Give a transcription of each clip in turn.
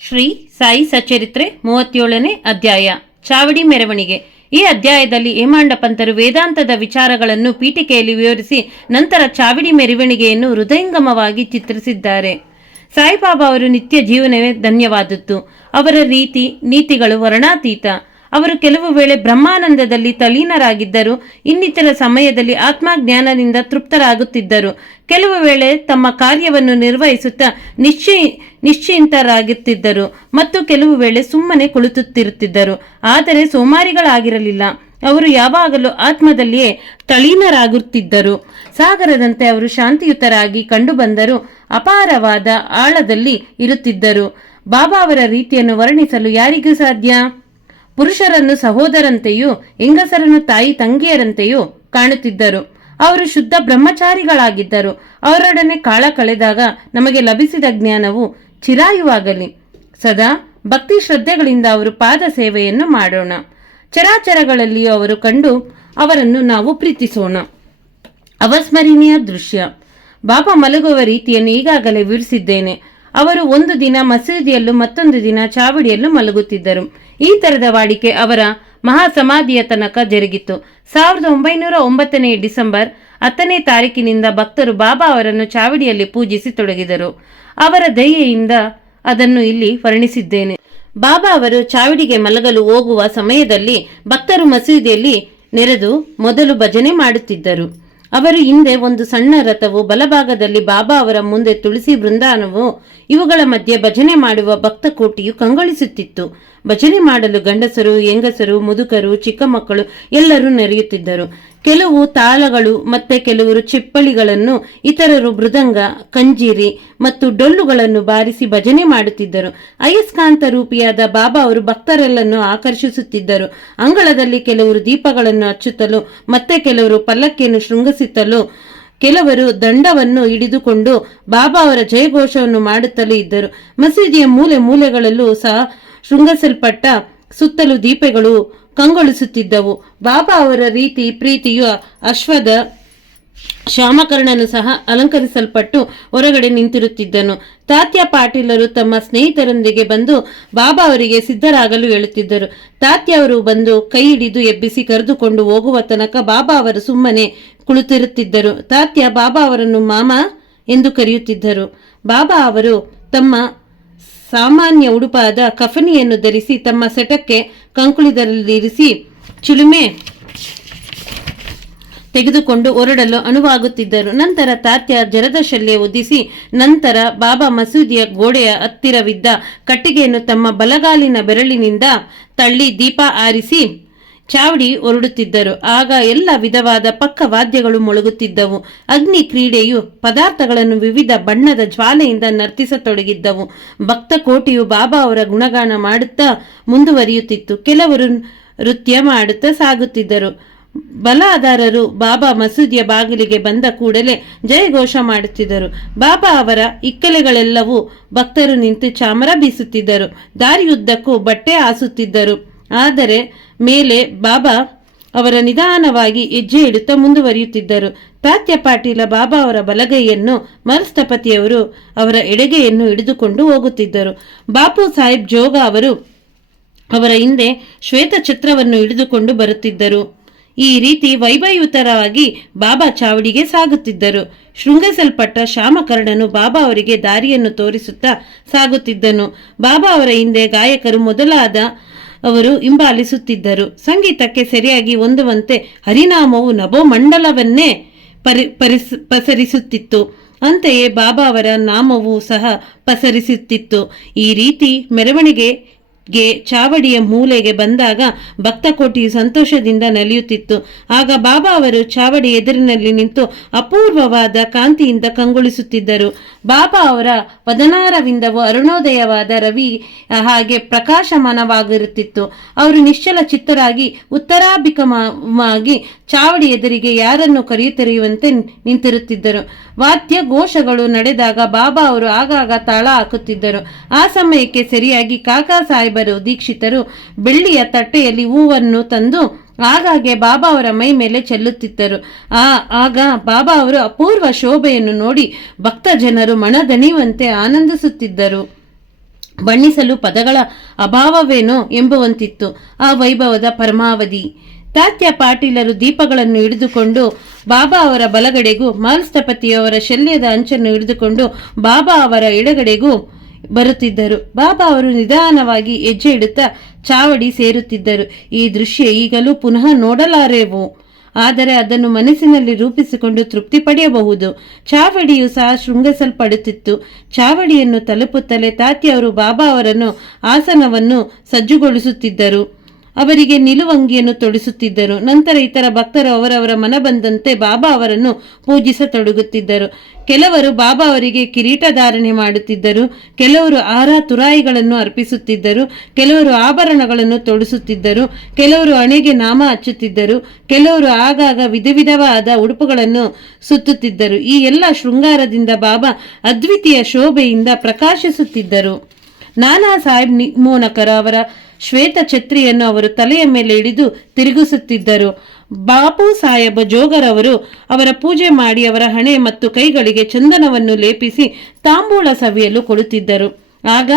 ಶ್ರೀ ಸಾಯಿ ಸಚರಿತ್ರೆ 37ನೇ ಅಧ್ಯಾಯ ಚಾವಡಿ ಮೆರವಣಿಗೆ. ಈ ಅಧ್ಯಾಯದಲ್ಲಿ ಹೇಮಾಂಡ ಪಂತರು ವೇದಾಂತದ ವಿಚಾರಗಳನ್ನು ಪೀಠಿಕೆಯಲ್ಲಿ ವಿವರಿಸಿ ನಂತರ ಚಾವಡಿ ಮೆರವಣಿಗೆಯನ್ನು ಹೃದಯಂಗಮವಾಗಿ ಚಿತ್ರಿಸಿದ್ದಾರೆ. ಸಾಯಿಬಾಬಾ ಅವರು ನಿತ್ಯ ಜೀವನವೇ ಧನ್ಯವಾದದ್ದು. ಅವರ ರೀತಿ ನೀತಿಗಳು ವರ್ಣಾತೀತ. ಅವರು ಕೆಲವು ವೇಳೆ ಬ್ರಹ್ಮಾನಂದದಲ್ಲಿ ತಲೀನರಾಗಿದ್ದರು, ಇನ್ನಿತರ ಸಮಯದಲ್ಲಿ ಆತ್ಮಜ್ಞಾನದಿಂದ ತೃಪ್ತರಾಗುತ್ತಿದ್ದರು. ಕೆಲವು ವೇಳೆ ತಮ್ಮ ಕಾರ್ಯವನ್ನು ನಿರ್ವಹಿಸುತ್ತಾ ನಿಶ್ಚಿಂತರಾಗುತ್ತಿದ್ದರು ಮತ್ತು ಕೆಲವು ವೇಳೆ ಸುಮ್ಮನೆ ಕುಳಿತುತ್ತಿರುತ್ತಿದ್ದರು. ಆದರೆ ಸೋಮಾರಿಗಳಾಗಿರಲಿಲ್ಲ. ಅವರು ಯಾವಾಗಲೂ ಆತ್ಮದಲ್ಲಿಯೇ ತಳೀನರಾಗುತ್ತಿದ್ದರು. ಸಾಗರದಂತೆ ಅವರು ಶಾಂತಿಯುತರಾಗಿ ಕಂಡುಬಂದರೂ ಅಪಾರವಾದ ಆಳದಲ್ಲಿ ಇರುತ್ತಿದ್ದರು. ಬಾಬಾ ಅವರ ರೀತಿಯನ್ನು ವರ್ಣಿಸಲು ಯಾರಿಗೂ ಸಾಧ್ಯ? ಪುರುಷರನ್ನು ಸಹೋದರಂತೆಯೂ ಹೆಂಗಸರನ್ನು ತಾಯಿ ತಂಗಿಯರಂತೆಯೂ ಕಾಣುತ್ತಿದ್ದರು. ಅವರು ಶುದ್ಧ ಬ್ರಹ್ಮಚಾರಿಗಳಾಗಿದ್ದರು. ಅವರೊಡನೆ ಕಾಲ ಕಳೆದಾಗ ನಮಗೆ ಲಭಿಸಿದ ಜ್ಞಾನವು ಚಿರಾಯುವಾಗಲಿ. ಸದಾ ಭಕ್ತಿ ಶ್ರದ್ಧೆಗಳಿಂದ ಅವರು ಪಾದ ಸೇವೆಯನ್ನು ಮಾಡೋಣ. ಚರಾಚರಗಳಲ್ಲಿಯೂ ಅವರು ಕಂಡು ಅವರನ್ನು ನಾವು ಪ್ರೀತಿಸೋಣ. ಅವಸ್ಮರಣೀಯ ದೃಶ್ಯ. ಬಾಬಾ ಮಲಗುವ ರೀತಿಯನ್ನು ಈಗಾಗಲೇ ವಿವರಿಸಿದ್ದೇನೆ. ಅವರು ಒಂದು ದಿನ ಮಸೀದಿಯಲ್ಲೂ ಮತ್ತೊಂದು ದಿನ ಚಾವಡಿಯಲ್ಲೂ ಮಲಗುತ್ತಿದ್ದರು. ಈ ತರದ ವಾಡಿಕೆ ಅವರ ಮಹಾಸಮಾಧಿಯ ತನಕ ಜರುಗಿತು. 1909 ಡಿಸೆಂಬರ್ 10ನೇ ತಾರೀಕಿನಿಂದ ಭಕ್ತರು ಬಾಬಾ ಅವರನ್ನು ಚಾವಡಿಯಲ್ಲಿ ಪೂಜಿಸಿ ತೊಡಗಿದರು. ಅವರ ದಯೆಯಿಂದ ಅದನ್ನು ಇಲ್ಲಿ ವರ್ಣಿಸಿದ್ದೇನೆ. ಬಾಬಾ ಅವರು ಚಾವಡಿಗೆ ಮಲಗಲು ಹೋಗುವ ಸಮಯದಲ್ಲಿ ಭಕ್ತರು ಮಸೀದಿಯಲ್ಲಿ ನೆರೆದು ಮೊದಲು ಭಜನೆ ಮಾಡುತ್ತಿದ್ದರು. ಅವರು ಹಿಂದೆ ಒಂದು ಸಣ್ಣ ರಥವು, ಬಲಭಾಗದಲ್ಲಿ ಬಾಬಾ ಅವರ ಮುಂದೆ ತುಳಸಿ ಬೃಂದಾವನವು, ಇವುಗಳ ಮಧ್ಯೆ ಭಜನೆ ಮಾಡುವ ಭಕ್ತ ಕೋಟಿಯು ಕಂಗೊಳಿಸುತ್ತಿತ್ತು. ಭಜನೆ ಮಾಡಲು ಗಂಡಸರು, ಹೆಂಗಸರು, ಮುದುಕರು, ಚಿಕ್ಕ ಮಕ್ಕಳು ಎಲ್ಲರೂ ನೆರೆಯುತ್ತಿದ್ದರು. ಕೆಲವು ತಾಳಗಳು ಮತ್ತೆ ಕೆಲವರು ಚಿಪ್ಪಳಿಗಳನ್ನು, ಇತರರು ಮೃದಂಗ, ಕಂಜೀರಿ ಮತ್ತು ಡೊಳ್ಳುಗಳನ್ನು ಬಾರಿಸಿ ಭಜನೆ ಮಾಡುತ್ತಿದ್ದರು. ಅಯಸ್ಕಾಂತ ರೂಪಿಯಾದ ಬಾಬಾ ಅವರು ಭಕ್ತರೆಲ್ಲನ್ನು ಆಕರ್ಷಿಸುತ್ತಿದ್ದರು. ಅಂಗಳದಲ್ಲಿ ಕೆಲವರು ದೀಪಗಳನ್ನು ಹಚ್ಚುತ್ತಲೂ ಮತ್ತೆ ಕೆಲವರು ಪಲ್ಲಕ್ಕಿಯನ್ನು ಶೃಂಗರಿಸುತ್ತಲೂ ಕೆಲವರು ದಂಡವನ್ನು ಹಿಡಿದುಕೊಂಡು ಬಾಬಾ ಅವರ ಜಯಘೋಷವನ್ನು ಮಾಡುತ್ತಲೂ ಇದ್ದರು. ಮಸೀದಿಯ ಮೂಲೆ ಮೂಲೆಗಳಲ್ಲೂ ಸಹ ಶೃಂಗರಿಸಲ್ಪಟ್ಟ ಸುತ್ತಲೂ ದೀಪಗಳು ಕಂಗೊಳಿಸುತ್ತಿದ್ದವು. ಬಾಬಾ ಅವರ ಪ್ರೀತಿಯು ಅಶ್ವದ ಶ್ಯಾಮಕರ್ಣನು ಸಹ ಅಲಂಕರಿಸಲ್ಪಟ್ಟು ಹೊರಗಡೆ ನಿಂತಿರುತ್ತಿದ್ದನು. ತಾತ್ಯ ಪಾಟೀಲರು ತಮ್ಮ ಸ್ನೇಹಿತರೊಂದಿಗೆ ಬಂದು ಬಾಬಾ ಅವರಿಗೆ ಸಿದ್ಧರಾಗಲು ಹೇಳುತ್ತಿದ್ದರು. ತಾತ್ಯ ಅವರು ಬಂದು ಕೈ ಹಿಡಿದು ಎಬ್ಬಿಸಿ ಕರೆದುಕೊಂಡು ಹೋಗುವ ತನಕ ಬಾಬಾ ಅವರು ಸುಮ್ಮನೆ ಕುಳಿತಿರುತ್ತಿದ್ದರು. ತಾತ್ಯ ಬಾಬಾ ಅವರನ್ನು ಮಾಮ ಎಂದು ಕರೆಯುತ್ತಿದ್ದರು. ಬಾಬಾ ಅವರು ತಮ್ಮ ಸಾಮಾನ್ಯ ಉಡುಪಾದ ಕಫನಿಯನ್ನು ಧರಿಸಿ ತಮ್ಮ ಸೆಟಕ್ಕೆ ಕಂಕುಳಿದಲ್ಲಿರಿಸಿ ಚಿಲುಮೆ ತೆಗೆದುಕೊಂಡು ಹೊರಡಲು ಅನುವಾಗುತ್ತಿದ್ದರು. ನಂತರ ತಾತ್ಯ ಜರದ ಶಲ್ಯ ಉದಿಸಿ ನಂತರ ಬಾಬಾ ಮಸೀದಿಯ ಗೋಡೆಯ ಹತ್ತಿರವಿದ್ದ ಕಟ್ಟಿಗೆಯನ್ನು ತಮ್ಮ ಬಲಗಾಲಿನ ಬೆರಳಿನಿಂದ ತಳ್ಳಿ ದೀಪ ಆರಿಸಿ ಚಾವಡಿ ಹೊರಡುತ್ತಿದ್ದರು. ಆಗ ಎಲ್ಲ ವಿಧವಾದ ಪಕ್ಕ ವಾದ್ಯಗಳು ಮೊಳಗುತ್ತಿದ್ದವು. ಅಗ್ನಿ ಕ್ರೀಡೆಯು ಪದಾರ್ಥಗಳನ್ನು ವಿವಿಧ ಬಣ್ಣದ ಜ್ವಾಲೆಯಿಂದ ನರ್ತಿಸತೊಡಗಿದ್ದವು. ಭಕ್ತ ಕೋಟಿಯು ಬಾಬಾ ಅವರ ಗುಣಗಾನ ಮಾಡುತ್ತಾ ಮುಂದುವರಿಯುತ್ತಿತ್ತು. ಕೆಲವರು ನೃತ್ಯ ಮಾಡುತ್ತಾ ಸಾಗುತ್ತಿದ್ದರು. ಬಲಾಧಾರರು ಬಾಬಾ ಮಸೀದಿಯ ಬಾಗಿಲಿಗೆ ಬಂದ ಕೂಡಲೇ ಜಯಘೋಷ ಮಾಡುತ್ತಿದ್ದರು. ಬಾಬಾ ಅವರ ಇಕ್ಕಲೆಗಳೆಲ್ಲವೂ ಭಕ್ತರು ನಿಂತು ಚಾಮರ ಬೀಸುತ್ತಿದ್ದರು. ದಾರಿಯುದ್ದಕ್ಕೂ ಬಟ್ಟೆ ಹಾಸುತ್ತಿದ್ದರು. ಆದರೆ ಮೇಲೆ ಬಾಬಾ ಅವರ ನಿಧಾನವಾಗಿ ಹೆಜ್ಜೆ ಇಡುತ್ತಾ ಮುಂದುವರಿಯುತ್ತಿದ್ದರು. ತಾತ್ಯ ಪಾಟೀಲ ಬಾಬಾ ಅವರ ಬಲಗೈಯನ್ನು, ಮರುಸ್ಥಪತಿಯವರು ಅವರ ಎಡಗೈಯನ್ನು ಹಿಡಿದುಕೊಂಡು ಹೋಗುತ್ತಿದ್ದರು. ಬಾಪು ಸಾಹೇಬ್ ಜೋಗ ಅವರು ಅವರ ಹಿಂದೆ ಶ್ವೇತ ಛತ್ರವನ್ನು ಹಿಡಿದುಕೊಂಡು ಬರುತ್ತಿದ್ದರು. ಈ ರೀತಿ ವೈಭವಯುತರಾಗಿ ಬಾಬಾ ಚಾವಡಿಗೆ ಸಾಗುತ್ತಿದ್ದರು. ಶೃಂಗರಿಸಲ್ಪಟ್ಟ ಶ್ಯಾಮಕರ್ಣನು ಬಾಬಾ ಅವರಿಗೆ ದಾರಿಯನ್ನು ತೋರಿಸುತ್ತಾ ಸಾಗುತ್ತಿದ್ದನು. ಬಾಬಾ ಅವರ ಹಿಂದೆ ಗಾಯಕರು ಮೊದಲಾದ ಅವರು ಹಿಂಬಾಲಿಸುತ್ತಿದ್ದರು. ಸಂಗೀತಕ್ಕೆ ಸರಿಯಾಗಿ ಹೊಂದುವಂತೆ ಹರಿನಾಮವು ನಭೋಮಂಡಲವನ್ನೇ ಪಸರಿಸುತ್ತಿತ್ತು. ಅಂತೆಯೇ ಬಾಬಾ ಅವರ ನಾಮವೂ ಸಹ ಪಸರಿಸುತ್ತಿತ್ತು. ಈ ರೀತಿ ಮೆರವಣಿಗೆ ಚಾವಡಿಯ ಮೂಲೆಗೆ ಬಂದಾಗ ಭಕ್ತ ಕೋಟಿಯು ಸಂತೋಷದಿಂದ ನಲಿಯುತ್ತಿತ್ತು. ಆಗ ಬಾಬಾ ಅವರು ಚಾವಡಿ ಎದುರಿನಲ್ಲಿ ನಿಂತು ಅಪೂರ್ವವಾದ ಕಾಂತಿಯಿಂದ ಕಂಗೊಳಿಸುತ್ತಿದ್ದರು. ಬಾಬಾ ಅವರ ವದನಾರವಿಂದವು ಅರುಣೋದಯವಾದ ರವಿ ಹಾಗೆ ಪ್ರಕಾಶಮಾನವಾಗಿರುತ್ತಿತ್ತು. ಅವರು ನಿಶ್ಚಲ ಚಿತ್ತರಾಗಿ ಉತ್ತರಾಭಿಮುಖವಾಗಿ ಚಾವಡಿ ಎದುರಿಗೆ ಯಾರನ್ನು ಕರೆಯುತ್ತಿರುವಂತೆ ನಿಂತಿರುತ್ತಿದ್ದರು. ವಾದ್ಯ ಘೋಷಗಳು ನಡೆದಾಗ ಬಾಬಾ ಅವರು ಆಗಾಗ ತಾಳ ಹಾಕುತ್ತಿದ್ದರು. ಆ ಸಮಯಕ್ಕೆ ಸರಿಯಾಗಿ ಕಾಕಾ ಸಾಹೇಬರು ದೀಕ್ಷಿತರು ಬೆಳ್ಳಿಯ ತಟ್ಟೆಯಲ್ಲಿ ಹೂವನ್ನು ತಂದು ಆಗಾಗ್ಗೆ ಬಾಬಾ ಅವರ ಮೈ ಮೇಲೆ ಚೆಲ್ಲುತ್ತಿದ್ದರು. ಆಗ ಬಾಬಾ ಅವರು ಅಪೂರ್ವ ಶೋಭೆಯನ್ನು ನೋಡಿ ಭಕ್ತ ಜನರು ಮನದಣಿಯುವಂತೆ ಆನಂದಿಸುತ್ತಿದ್ದರು. ಬಣ್ಣಿಸಲು ಪದಗಳ ಅಭಾವವೇನೋ ಎಂಬುವಂತಿತ್ತು ಆ ವೈಭವದ ಪರಮಾವಧಿ. ತಾತ್ಯ ಪಾಟೀಲರು ದೀಪಗಳನ್ನು ಹಿಡಿದುಕೊಂಡು ಬಾಬಾ ಅವರ ಬಲಗಡೆಗೂ, ಮಾಲ್ಸ್ಥಪತಿಯವರ ಶಲ್ಯದ ಅಂಚನ್ನು ಹಿಡಿದುಕೊಂಡು ಬಾಬಾ ಅವರ ಎಡಗಡೆಗೂ ಬರುತ್ತಿದ್ದರು. ಬಾಬಾ ಅವರು ನಿಧಾನವಾಗಿ ಹೆಜ್ಜೆ ಇಡುತ್ತಾ ಚಾವಡಿ ಸೇರುತ್ತಿದ್ದರು. ಈ ದೃಶ್ಯ ಈಗಲೂ ಪುನಃ ನೋಡಲಾರೆವು, ಆದರೆ ಅದನ್ನು ಮನಸ್ಸಿನಲ್ಲಿ ರೂಪಿಸಿಕೊಂಡು ತೃಪ್ತಿ ಪಡೆಯಬಹುದು. ಚಾವಡಿಯು ಸಹ ಶೃಂಗಿಸಲ್ಪಡುತ್ತಿತ್ತು. ಚಾವಡಿಯನ್ನು ತಲುಪುತ್ತಲೇ ತಾತ್ಯವರು ಬಾಬಾ ಅವರನ್ನು ಆಸನವನ್ನು ಸಜ್ಜುಗೊಳಿಸುತ್ತಿದ್ದರು. ಅವರಿಗೆ ನಿಲುವಂಗಿಯನ್ನು ತೊಡಿಸುತ್ತಿದ್ದರು. ನಂತರ ಇತರ ಭಕ್ತರು ಅವರವರ ಮನ ಬಂದಂತೆ ಬಾಬಾ ಅವರನ್ನು ಪೂಜಿಸತೊಡಗುತ್ತಿದ್ದರು. ಕೆಲವರು ಬಾಬಾ ಅವರಿಗೆ ಕಿರೀಟಧಾರಣೆ ಮಾಡುತ್ತಿದ್ದರು, ಕೆಲವರು ತುರಾಯಿಗಳನ್ನು ಅರ್ಪಿಸುತ್ತಿದ್ದರು, ಕೆಲವರು ಆಭರಣಗಳನ್ನು ತೊಡಿಸುತ್ತಿದ್ದರು, ಕೆಲವರು ಹಣೆಗೆ ನಾಮ ಹಚ್ಚುತ್ತಿದ್ದರು, ಕೆಲವರು ಆಗಾಗ ವಿಧವಾದ ಉಡುಪುಗಳನ್ನು ಸುತ್ತುತ್ತಿದ್ದರು. ಈ ಎಲ್ಲ ಶೃಂಗಾರದಿಂದ ಬಾಬಾ ಅದ್ವಿತೀಯ ಶೋಭೆಯಿಂದ ಪ್ರಕಾಶಿಸುತ್ತಿದ್ದರು. ನಾನಾ ಸಾಹೇಬ್ ನಿಮೋಣಕರ ಅವರ ಶ್ವೇತ ಛತ್ರಿಯನ್ನು ಅವರು ತಲೆಯ ಮೇಲೆ ಹಿಡಿದು ತಿರುಗಿಸುತ್ತಿದ್ದರು. ಬಾಪು ಸಾಹೇಬ ಜೋಗರವರು ಅವರ ಪೂಜೆ ಮಾಡಿ ಅವರ ಹಣೆ ಮತ್ತು ಕೈಗಳಿಗೆ ಚಂದನವನ್ನು ಲೇಪಿಸಿ ತಾಂಬೂಲ ಸವಿಯಲು ಕೊಡುತ್ತಿದ್ದರು. ಆಗ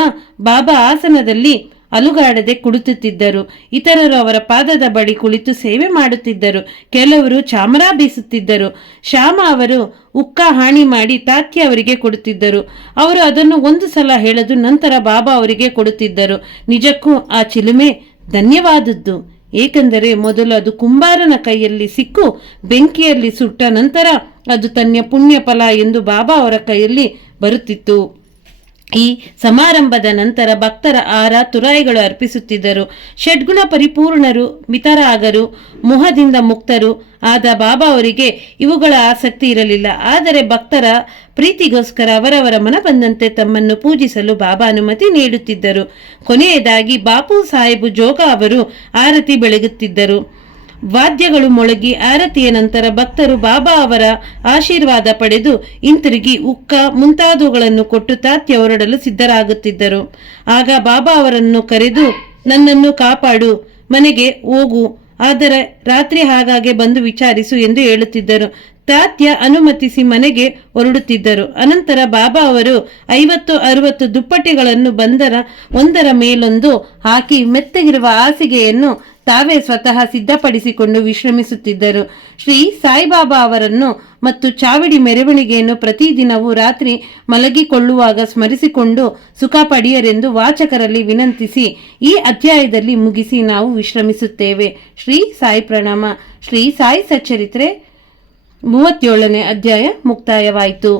ಬಾಬಾ ಆಸನದಲ್ಲಿ ಅಲುಗಾಡದೆ ಕುಳಿತುತ್ತಿದ್ದರು. ಇತರರು ಅವರ ಪಾದದ ಬಳಿ ಕುಳಿತು ಸೇವೆ ಮಾಡುತ್ತಿದ್ದರು. ಕೆಲವರು ಚಾಮರ ಬೀಸುತ್ತಿದ್ದರು. ಶ್ಯಾಮ ಅವರು ಉಕ್ಕ ಹಾಣಿ ಮಾಡಿ ತಾತ್ಯ ಅವರಿಗೆ ಕೊಡುತ್ತಿದ್ದರು. ಅವರು ಅದನ್ನು ಒಂದು ಸಲ ಹೇಳದು ನಂತರ ಬಾಬಾ ಅವರಿಗೆ ಕೊಡುತ್ತಿದ್ದರು. ನಿಜಕ್ಕೂ ಆ ಚಿಲುಮೆ ಧನ್ಯವಾದದ್ದು. ಏಕೆಂದರೆ ಮೊದಲು ಅದು ಕುಂಬಾರನ ಕೈಯಲ್ಲಿ ಸಿಕ್ಕು ಬೆಂಕಿಯಲ್ಲಿ ಸುಟ್ಟ ನಂತರ ಅದು ತನ್ನ ಪುಣ್ಯ ಫಲ ಎಂದು ಬಾಬಾ ಅವರ ಕೈಯಲ್ಲಿ ಬರುತ್ತಿತ್ತು. ಈ ಸಮಾರಂಭದ ನಂತರ ಭಕ್ತರ ತುರಾಯಿಗಳು ಅರ್ಪಿಸುತ್ತಿದ್ದರು. ಷಡ್ಗುಣ ಪರಿಪೂರ್ಣರು, ಮಿತರಾಗರು, ಮೋಹದಿಂದ ಮುಕ್ತರು ಆದ ಬಾಬಾ ಅವರಿಗೆ ಇವುಗಳ ಆಸಕ್ತಿ ಇರಲಿಲ್ಲ. ಆದರೆ ಭಕ್ತರ ಪ್ರೀತಿಗೋಸ್ಕರ ಅವರವರ ಮನ ಬಂದಂತೆ ತಮ್ಮನ್ನು ಪೂಜಿಸಲು ಬಾಬಾ ಅನುಮತಿ ನೀಡುತ್ತಿದ್ದರು. ಕೊನೆಯದಾಗಿ ಬಾಪು ಸಾಹೇಬು ಜೋಗ ಅವರು ಆರತಿ ಬೆಳಗುತ್ತಿದ್ದರು. ವಾದ್ಯಗಳು ಮೊಳಗಿ ಆರತಿಯ ನಂತರ ಭಕ್ತರು ಬಾಬಾ ಅವರ ಆಶೀರ್ವಾದ ಪಡೆದು ಹಿಂತಿರುಗಿ ಉಕ್ಕ ಮುಂತಾದವುಗಳನ್ನು ಕೊಟ್ಟು ತಾತ್ಯ ಹೊರಡಲು ಸಿದ್ಧರಾಗುತ್ತಿದ್ದರು. ಆಗ ಬಾಬಾ ಅವರನ್ನು ಕರೆದು, ನನ್ನನ್ನು ಕಾಪಾಡು, ಮನೆಗೆ ಹೋಗು, ಆದರೆ ರಾತ್ರಿ ಹಾಗಾಗಿ ಬಂದು ವಿಚಾರಿಸು ಎಂದು ಹೇಳುತ್ತಿದ್ದರು. ತಾತ್ಯ ಅನುಮತಿಸಿ ಮನೆಗೆ ಹೊರಡುತ್ತಿದ್ದರು. ಅನಂತರ ಬಾಬಾ ಅವರು 50-60 ದುಪ್ಪಟ್ಟಿಗಳನ್ನು ಒಂದರ ಮೇಲೊಂದು ಹಾಕಿ ಮೆತ್ತಗಿರುವ ಹಾಸಿಗೆಯನ್ನು ತಾವೇ ಸ್ವತಃ ಸಿದ್ಧಪಡಿಸಿಕೊಂಡು ವಿಶ್ರಮಿಸುತ್ತಿದ್ದರು. ಶ್ರೀ ಸಾಯಿಬಾಬಾ ಅವರನ್ನು ಮತ್ತು ಚಾವಡಿ ಮೆರವಣಿಗೆಯನ್ನು ಪ್ರತಿದಿನವೂ ರಾತ್ರಿ ಮಲಗಿಕೊಳ್ಳುವಾಗ ಸ್ಮರಿಸಿಕೊಂಡು ಸುಖ ಪಡೆಯರೆಂದು ವಾಚಕರಲ್ಲಿ ವಿನಂತಿಸಿ ಈ ಅಧ್ಯಾಯದಲ್ಲಿ ಮುಗಿಸಿ ನಾವು ವಿಶ್ರಮಿಸುತ್ತೇವೆ. ಶ್ರೀ ಸಾಯಿ ಪ್ರಣಾಮ. ಶ್ರೀ ಸಾಯಿ ಸಚ್ಚರಿತ್ರೆ 37ನೇ ಅಧ್ಯಾಯ ಮುಕ್ತಾಯವಾಯಿತು.